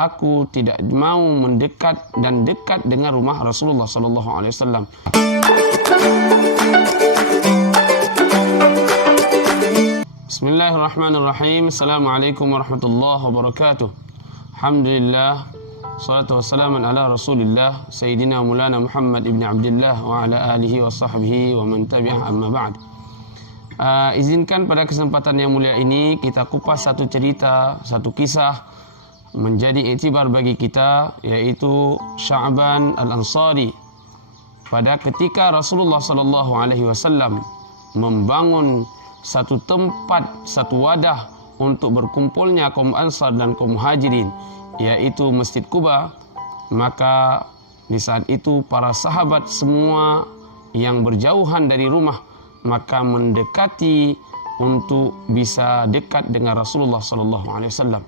aku tidak mau mendekat dan dekat dengan rumah Rasulullah sallallahu alaihi wasallam. Bismillahirrahmanirrahim. Assalamualaikum warahmatullahi wabarakatuh. Alhamdulillah, salatu wassalamu ala Rasulillah Sayyidina Maulana Muhammad ibn Abdullah wa ala alihi wa sahbihi wa man tabi'ah, amma ba'd. Izinkan pada kesempatan yang mulia ini kita kupas satu cerita, satu kisah menjadi iktibar bagi kita, yaitu Sya'ban Al-Ansari. Pada ketika Rasulullah sallallahu alaihi wasallam membangun satu tempat, satu wadah untuk berkumpulnya kaum Ansar dan kaum Muhajirin, yaitu Masjid Quba, maka di saat itu para sahabat semua yang berjauhan dari rumah maka mendekati untuk bisa dekat dengan Rasulullah sallallahu alaihi wasallam.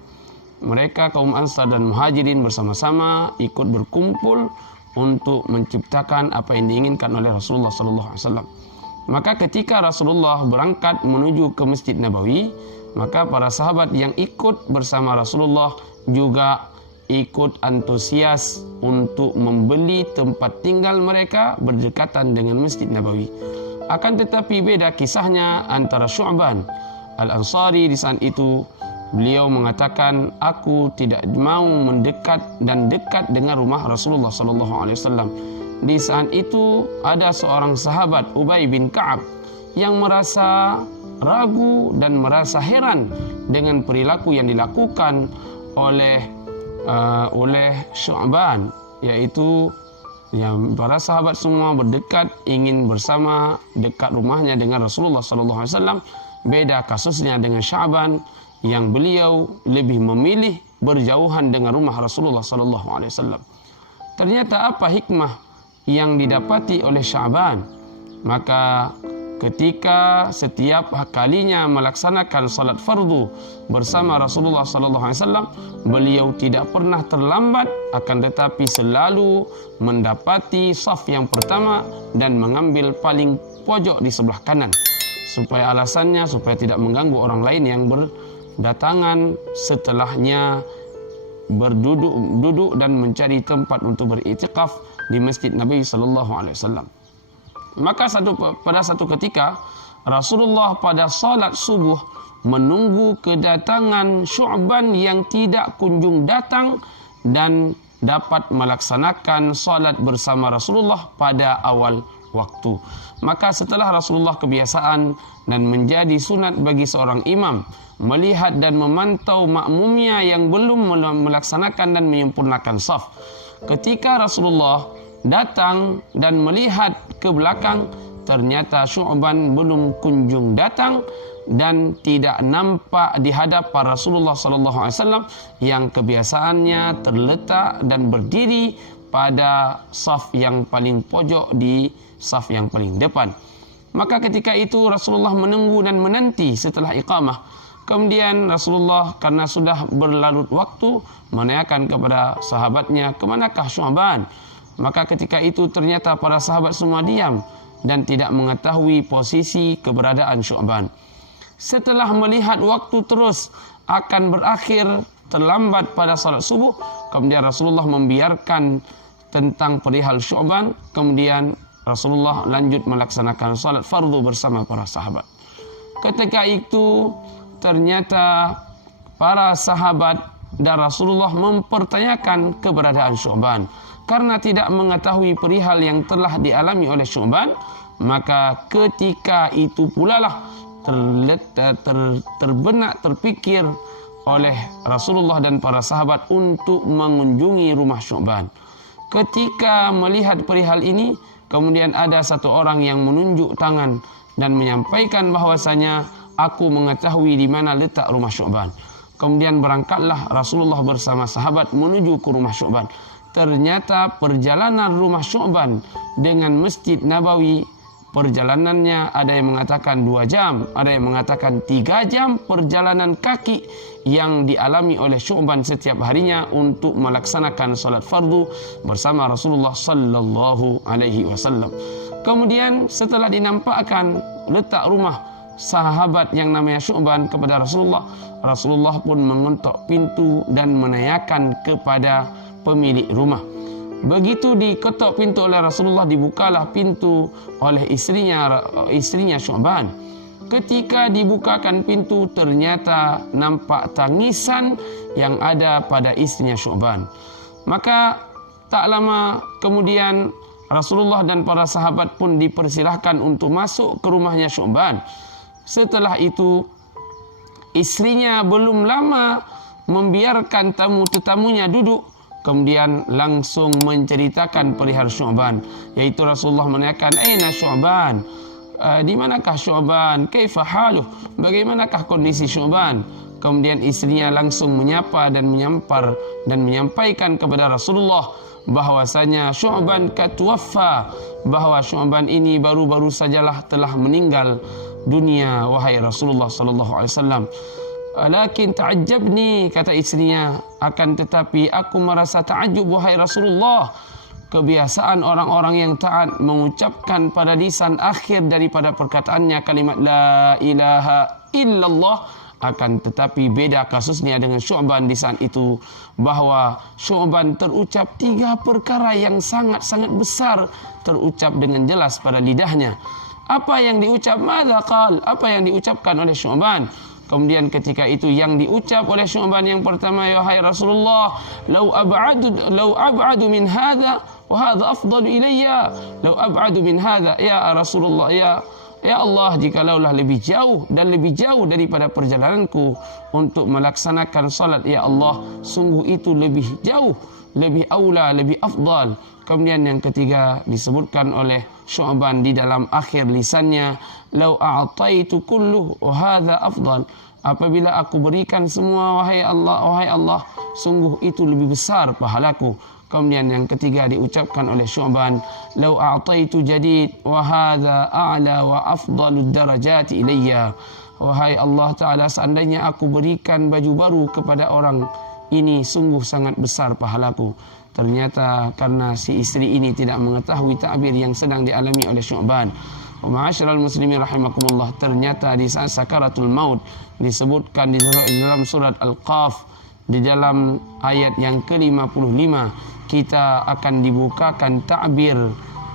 Mereka kaum Ansar dan Muhajirin bersama-sama ikut berkumpul untuk menciptakan apa yang diinginkan oleh Rasulullah sallallahu alaihi wasallam. Maka ketika Rasulullah berangkat menuju ke Masjid Nabawi, maka para sahabat yang ikut bersama Rasulullah juga ikut antusias untuk membeli tempat tinggal mereka berdekatan dengan Masjid Nabawi. Akan tetapi beda kisahnya antara Syu'ban Al-Ansari. Di saat itu beliau mengatakan, aku tidak mau mendekat dan dekat dengan rumah Rasulullah sallallahu alaihi wasallam. Di saat itu ada seorang sahabat, Ubay bin Ka'ab, yang merasa ragu dan merasa heran dengan perilaku yang dilakukan oleh Syu'ban, yaitu para sahabat semua berdekat ingin bersama dekat rumahnya dengan Rasulullah sallallahu alaihi wasallam. Beda kasusnya dengan Sya'ban yang beliau lebih memilih berjauhan dengan rumah Rasulullah sallallahu alaihi wasallam. Ternyata apa hikmah yang didapati oleh Sya'ban? Maka ketika setiap kalinya melaksanakan salat fardu bersama Rasulullah sallallahu alaihi wasallam, beliau tidak pernah terlambat, akan tetapi selalu mendapati saf yang pertama dan mengambil paling pojok di sebelah kanan. Supaya alasannya supaya tidak mengganggu orang lain yang berdatangan setelahnya duduk dan mencari tempat untuk beriktikaf di Masjid Nabi sallallahu alaihi wasallam. Maka pada satu ketika Rasulullah pada salat subuh menunggu kedatangan Syu'ban yang tidak kunjung datang dan dapat melaksanakan salat bersama Rasulullah pada awal waktu. Maka setelah Rasulullah kebiasaan dan menjadi sunat bagi seorang imam melihat dan memantau makmumnya yang belum melaksanakan dan menyempurnakan saf. Ketika Rasulullah datang dan melihat ke belakang, ternyata Syu'ban belum kunjung datang dan tidak nampak di hadapan Rasulullah sallallahu alaihi wasallam yang kebiasaannya terletak dan berdiri pada saf yang paling pojok di saf yang paling depan. Maka ketika itu Rasulullah menunggu dan menanti setelah iqamah. Kemudian Rasulullah karena sudah berlalu waktu menanyakan kepada sahabatnya, kemanakah Syu'ban? Maka ketika itu ternyata para sahabat semua diam dan tidak mengetahui posisi keberadaan Syu'ban. Setelah melihat waktu terus akan berakhir terlambat pada salat subuh, kemudian Rasulullah membiarkan tentang perihal Syu'ban. Kemudian Rasulullah lanjut melaksanakan salat fardu bersama para sahabat. Ketika itu ternyata para sahabat dan Rasulullah mempertanyakan keberadaan Syu'ban. Karena tidak mengetahui perihal yang telah dialami oleh Syu'ban, maka ketika itu pula lah terpikir oleh Rasulullah dan para sahabat untuk mengunjungi rumah Syu'ban. Ketika melihat perihal ini, kemudian ada satu orang yang menunjuk tangan dan menyampaikan bahwasanya aku mengetahui di mana letak rumah Syu'ban. Kemudian berangkatlah Rasulullah bersama sahabat menuju ke rumah Syu'ban. Ternyata perjalanan rumah Syu'ban dengan Masjid Nabawi, perjalanannya ada yang mengatakan 2 jam, ada yang mengatakan 3 jam perjalanan kaki yang dialami oleh Syu'ban setiap harinya untuk melaksanakan salat fardu bersama Rasulullah sallallahu alaihi wasallam. Kemudian setelah dinampakkan letak rumah sahabat yang namanya Syu'ban kepada Rasulullah, Rasulullah pun mengetok pintu dan menanyakan kepada pemilik rumah. Begitu diketok pintu oleh Rasulullah, dibukalah pintu oleh istrinya Syu'ban. Ketika dibukakan pintu, ternyata nampak tangisan yang ada pada istrinya Syu'ban. Maka tak lama kemudian Rasulullah dan para sahabat pun dipersilahkan untuk masuk ke rumahnya Syu'ban. Setelah itu, istrinya belum lama membiarkan tamu-tetamunya duduk, kemudian langsung menceritakan perihal Syu'ban, yaitu Rasulullah menanyakan, "Aina Syu'ban?" Di manakah Syu'ban? Kaifa haluh? Bagaimanakah kondisi Syu'ban? Kemudian istrinya langsung menyapa dan menyampaikan kepada Rasulullah bahwasanya Syu'ban qad tuwaffa, bahwa Syu'ban ini baru-baru sajalah telah meninggal dunia, wahai Rasulullah sallallahu alaihi wasallam. Lakin ta'ajjabni, kata istrinya, akan tetapi aku merasa ta'ajub wahai Rasulullah. Kebiasaan orang-orang yang taat mengucapkan pada lisan akhir daripada perkataannya kalimat la ilaha illallah. Akan tetapi beda kasusnya dengan Syu'ban di saat itu, bahwa Syu'ban terucap 3 perkara yang sangat-sangat besar terucap dengan jelas pada lidahnya. Apa yang diucap? Madza qal? Apa yang diucapkan oleh Syu'ban? Kemudian ketika itu yang diucap oleh Syu'ban yang pertama, ya hai Rasulullah, lau ab'adu min hadha wa hadha afdalu ilayya. Lau ab'adu min hadha, ya Rasulullah, ya Allah, jikalaulah lebih jauh dan lebih jauh daripada perjalananku untuk melaksanakan salat, ya Allah, sungguh itu lebih jauh, lebih aula, lebih afdal. Kemudian yang ketiga disebutkan oleh Syu'ban di dalam akhir lisannya, lau a'taitu kulluh wa hadha afdal. Apabila aku berikan semua, wahai Allah, sungguh itu lebih besar pahalaku. Kemudian yang ketiga diucapkan oleh Syu'ban, lau a'taitu jadid wa hadha a'la wa afdalud darajati ilayya. Wahai Allah Ta'ala, seandainya aku berikan baju baru kepada orang ini, sungguh sangat besar pahalaku. Ternyata karena si istri ini tidak mengetahui takbir yang sedang dialami oleh Syu'ban. Ma'asyiral muslimin rahimakumullah, ternyata di saat sakaratul maut disebutkan di dalam surat Al-Qaf, di dalam ayat yang ke-55, kita akan dibukakan takbir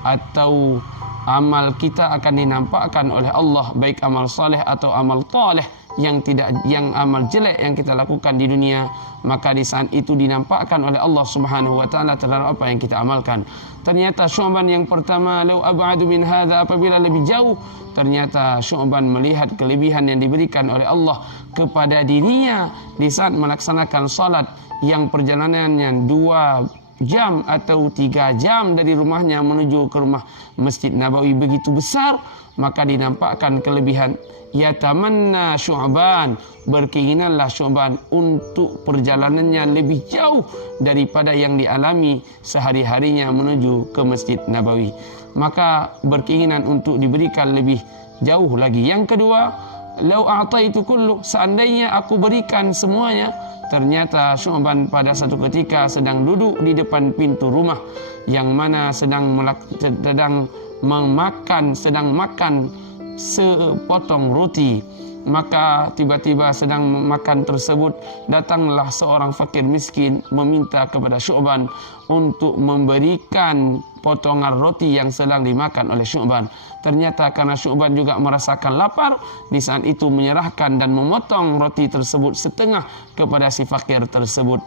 atau amal kita akan dinampakkan oleh Allah, baik amal saleh atau amal taleh, yang amal jelek yang kita lakukan di dunia, maka di saat itu dinampakkan oleh Allah Subhanahu wa taala terhadap apa yang kita amalkan. Ternyata Syu'ban yang pertama, lau ab'adu min hadza, apabila lebih jauh, ternyata Syu'ban melihat kelebihan yang diberikan oleh Allah kepada dirinya di saat melaksanakan salat yang perjalanannya 2 jam atau 3 jam dari rumahnya menuju ke rumah Masjid Nabawi begitu besar, maka dinampakkan kelebihan. Yatamanna Syu'ban, berkeinginanlah Syu'ban untuk perjalanannya lebih jauh daripada yang dialami sehari-harinya menuju ke Masjid Nabawi. Maka berkeinginan untuk diberikan lebih jauh lagi. Yang kedua, lau a'taitu kullu, seandainya aku berikan semuanya. Ternyata Syu'ban pada satu ketika sedang duduk di depan pintu rumah, yang mana sedang makan sepotong roti. Maka tiba-tiba sedang makan tersebut, datanglah seorang fakir miskin meminta kepada Syu'ban untuk memberikan potongan roti yang sedang dimakan oleh Syu'ban. Ternyata karena Syu'ban juga merasakan lapar, di saat itu menyerahkan dan memotong roti tersebut setengah kepada si fakir tersebut.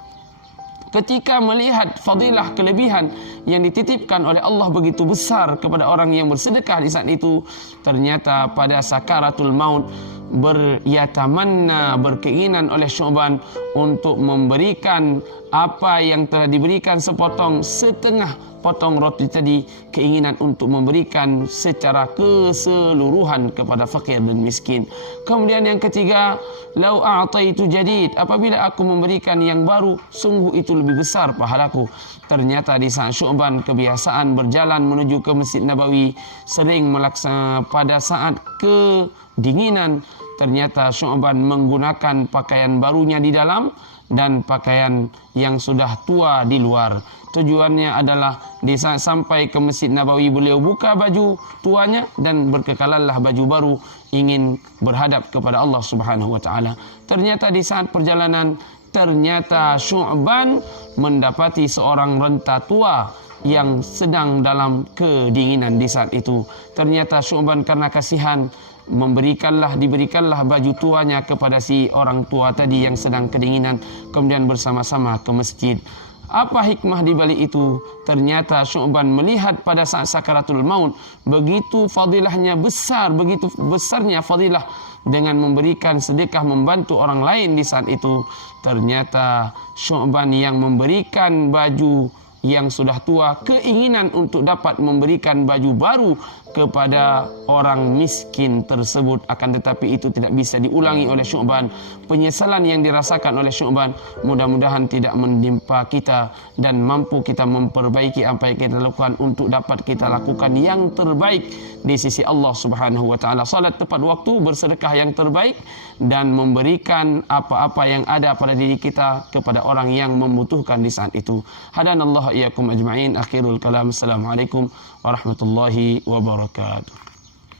Ketika melihat fadilah kelebihan yang dititipkan oleh Allah begitu besar kepada orang yang bersedekah di saat itu, ternyata pada sakaratul maut berkeinginan oleh Syu'ban untuk memberikan apa yang telah diberikan setengah potong roti tadi, keinginan untuk memberikan secara keseluruhan kepada fakir dan miskin. Kemudian yang ketiga, lau a'taitu jadid, apabila aku memberikan yang baru, sungguh itu lebih besar pahalaku. Ternyata di saat Syu'ban kebiasaan berjalan menuju ke Masjid Nabawi, sering pada saat kedinginan, ternyata Syu'ban menggunakan pakaian barunya di dalam, dan pakaian yang sudah tua di luar. Tujuannya adalah di saat sampai ke Masjid Nabawi beliau buka baju tuanya dan berkekalanlah baju baru, ingin berhadap kepada Allah Subhanahu wa taala. Ternyata di saat perjalanan Syu'ban mendapati seorang renta tua yang sedang dalam kedinginan di saat itu. Ternyata Syu'ban karena kasihan diberikanlah baju tuanya kepada si orang tua tadi yang sedang kedinginan, kemudian bersama-sama ke masjid. Apa hikmah di balik itu? Ternyata Syu'ban melihat pada saat sakaratul maut begitu fadilahnya besar, begitu besarnya fadilah dengan memberikan sedekah, membantu orang lain di saat itu. Ternyata Syu'ban yang memberikan baju yang sudah tua, keinginan untuk dapat memberikan baju baru kepada orang miskin tersebut, akan tetapi itu tidak bisa diulangi oleh Syu'ban. Penyesalan yang dirasakan oleh Syu'ban mudah-mudahan tidak menimpa kita dan mampu kita memperbaiki apa yang kita lakukan untuk dapat kita lakukan yang terbaik di sisi Allah Subhanahu wa taala. Salat tepat waktu, bersedekah yang terbaik, dan memberikan apa-apa yang ada pada diri kita kepada orang yang membutuhkan di saat itu. Hadanallahu iyyakum ajma'in. Akhirul kalam. Assalamualaikum warahmatullahi wabarakatuh.